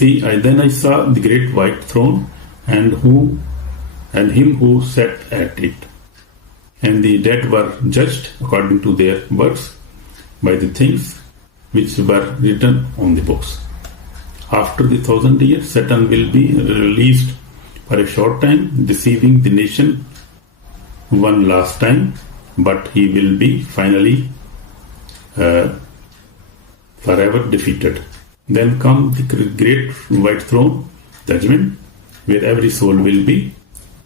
Then I saw the great white throne and him who sat at it. And the dead were judged according to their works by the things which were written on the books. After the 1,000 years, Satan will be released for a short time, deceiving the nation one last time, but he will be finally forever defeated. Then come the great white throne, judgment, where every soul will be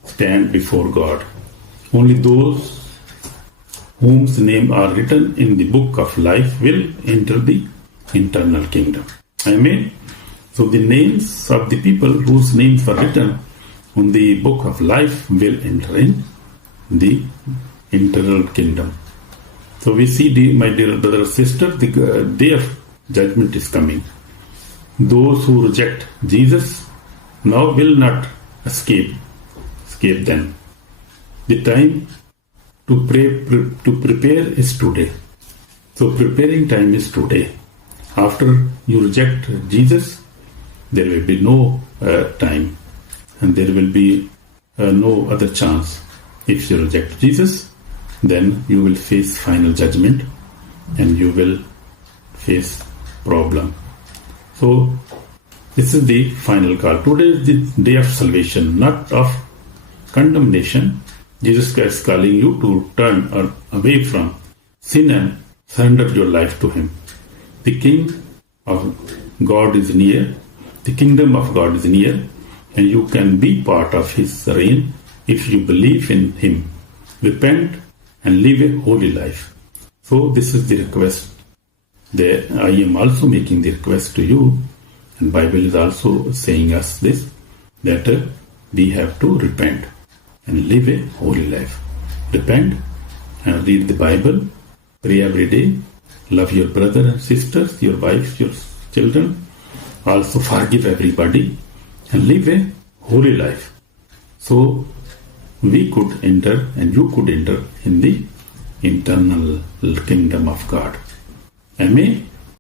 stand before God. Only those whose names are written in the book of life will enter the eternal kingdom. Amen. So the names of the people whose names are written on the book of life will enter in the eternal kingdom. So we see, my dear brother and sister, the day of judgment is coming. Those who reject Jesus now will not escape them. The time to prepare is today. So preparing time is today. After you reject Jesus, there will be no time, and there will be no other chance. If you reject Jesus, then you will face final judgment and you will face problem. So this is the final call. Today is the day of salvation, not of condemnation. Jesus Christ is calling you to turn away from sin and surrender your life to Him. The King of God is near. The kingdom of God is near, and you can be part of His reign if you believe in Him. Repent and live a holy life. So this is the request. I am also making the request to you, and Bible is also saying us this, that we have to repent and live a holy life. Repent and read the Bible, pray every day, love your brother and sisters, your wives, your children, also forgive everybody and live a holy life. So we could enter and you could enter in the eternal kingdom of God. Amen.